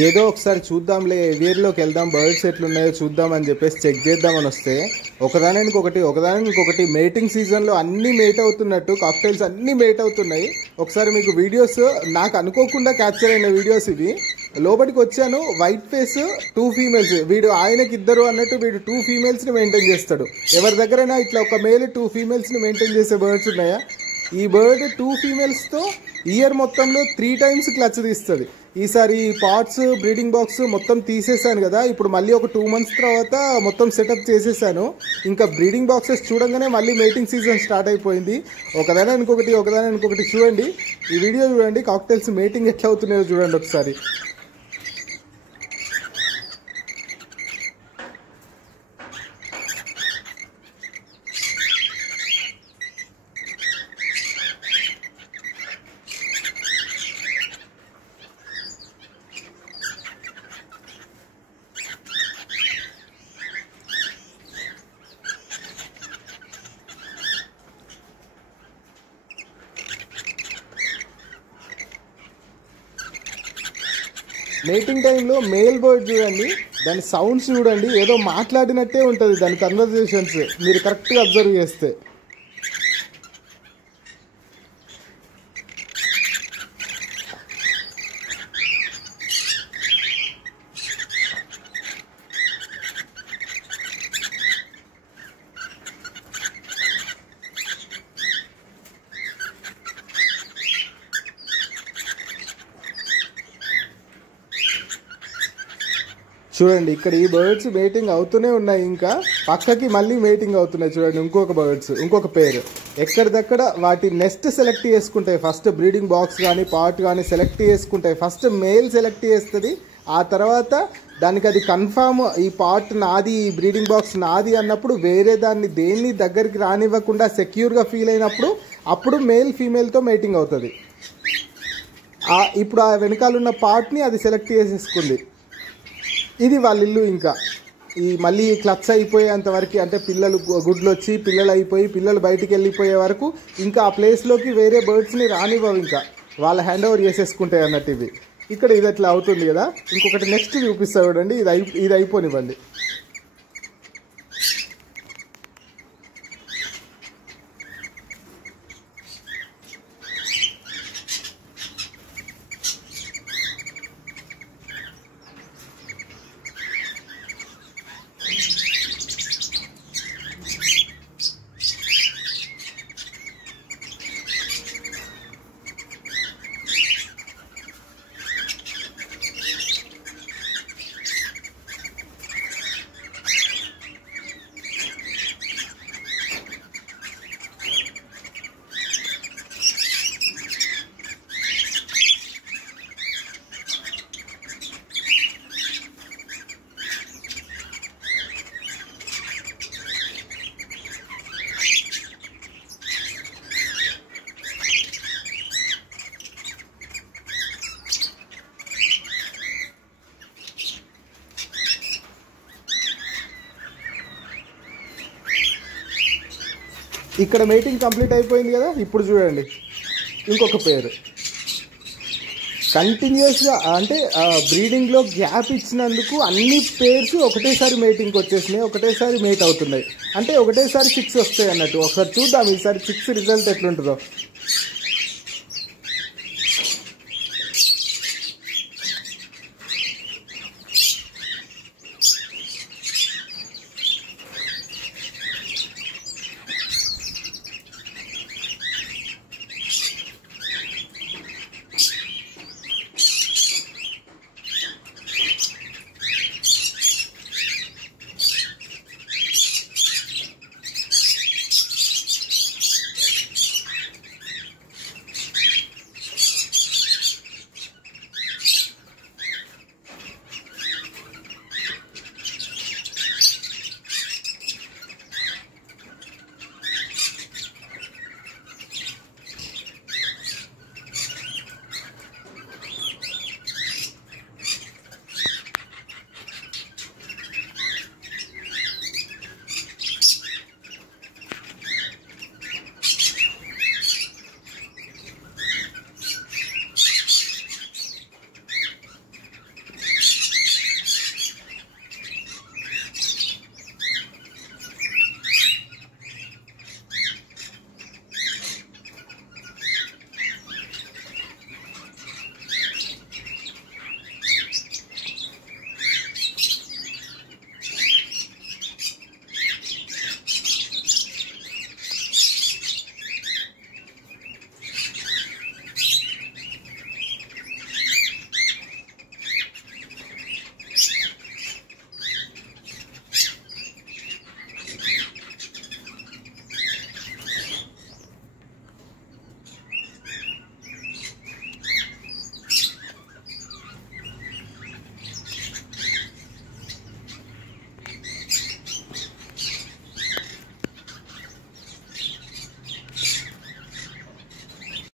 ఏదో ఒకసారి చూద్దాంలే, వేర్లోకి వెళ్దాం, బర్డ్స్ ఎట్లున్నాయో చూద్దాం అని చెప్పేసి చెక్ చేద్దామని వస్తే ఒకదానికి ఇంకొకటి మేటింగ్ సీజన్లో అన్నీ మేట్ అవుతున్నట్టు కాక్టైల్స్ అన్నీ మేట్ అవుతున్నాయి. ఒకసారి మీకు వీడియోస్ నాకు అనుకోకుండా క్యాప్చర్ అయిన వీడియోస్ ఇవి. లోపలికి వచ్చాను, వైట్ ఫేస్ 2 ఫీమేల్స్, వీడు ఆయనకి 2 అన్నట్టు వీడు 2 ఫీమేల్స్ని మెయింటైన్ చేస్తాడు. ఎవరి దగ్గరైనా ఇట్లా ఒక మేల్ 2 ఫీమేల్స్ని మెయింటైన్ చేసే బర్డ్స్ ఉన్నాయా? ఈ బర్డ్ 2 ఫీమేల్స్తో ఇయర్ మొత్తంలో 3 టైమ్స్ క్లచ్ తీస్తుంది. ఈసారి పాట్స్ బ్రీడింగ్ బాక్స్ మొత్తం తీసేసాను కదా, ఇప్పుడు మళ్ళీ ఒక 2 మంత్స్ తర్వాత మొత్తం సెటప్ చేసేసాను. ఇంకా బ్రీడింగ్ బాక్సెస్ చూడంగానే మళ్ళీ మేటింగ్ సీజన్ స్టార్ట్ అయిపోయింది. ఒకదానికి చూడండి, ఈ వీడియో చూడండి, కాక్టైల్స్ మేటింగ్ ఎట్లా అవుతున్నాయో చూడండి ఒకసారి. మేటింగ్ టైంలో మేల్ బర్డ్ చూడండి, దాని సౌండ్స్ చూడండి, ఏదో మాట్లాడినట్టే ఉంటుంది దాని కన్వర్జేషన్స్, మీరు కరెక్ట్గా అబ్జర్వ్ చేస్తే. చూడండి ఇక్కడ ఈ బర్డ్స్ మేటింగ్ అవుతూనే ఉన్నాయి, ఇంకా పక్కకి మళ్ళీ మేటింగ్ అవుతున్నాయి. చూడండి ఇంకొక పేరు ఎక్కడిదక్కడ వాటి నెస్ట్ సెలెక్ట్ చేసుకుంటాయి. ఫస్ట్ బ్రీడింగ్ బాక్స్ కానీ పాట్ కానీ సెలెక్ట్ చేసుకుంటాయి. ఫస్ట్ మేల్ సెలెక్ట్ చేస్తుంది, ఆ తర్వాత దానికి అది కన్ఫామ్ ఈ పాట్ నాది, ఈ బ్రీడింగ్ బాక్స్ నాది అన్నప్పుడు వేరే దేన్ని దగ్గరికి రానివ్వకుండా సెక్యూర్గా ఫీల్ అయినప్పుడు అప్పుడు మేల్ ఫీమేల్తో మేటింగ్ అవుతుంది. ఇప్పుడు ఆ వెనకాలన్న పార్ట్ని అది సెలెక్ట్ చేసేసుకుంది. ఇది వాళ్ళ ఇల్లు. ఇంకా ఈ మళ్ళీ క్లచ్ అయిపోయేంత వరకు, అంటే పిల్లలు గుడ్లు వచ్చి పిల్లలు బయటికి వెళ్ళిపోయే వరకు ఇంకా ఆ ప్లేస్లోకి వేరే బర్డ్స్ని రానివ్వవు, ఇంకా వాళ్ళ హ్యాండ్ ఓవర్ చేసేసుకుంటాయి అన్నట్టు. ఇక్కడ ఇది అట్లా అవుతుంది కదా. ఇంకొకటి నెక్స్ట్ చూపిస్తా చూడండి, ఇది అయిపోనివ్వండి. ఇక్కడ మేటింగ్ కంప్లీట్ అయిపోయింది కదా. ఇప్పుడు చూడండి ఇంకొక పేరు కంటిన్యూస్గా, అంటే బ్రీడింగ్లో గ్యాప్ ఇచ్చినందుకు అన్ని పేర్స్ ఒకటేసారి మేటింగ్కి వచ్చేసినాయి, ఒకటేసారి మేట్ అవుతున్నాయి, అంటే ఒకటేసారి 6 వస్తాయి అన్నట్టు. ఒకసారి చూద్దాం ఈసారి 6 రిజల్ట్ ఎట్లుంటుందో.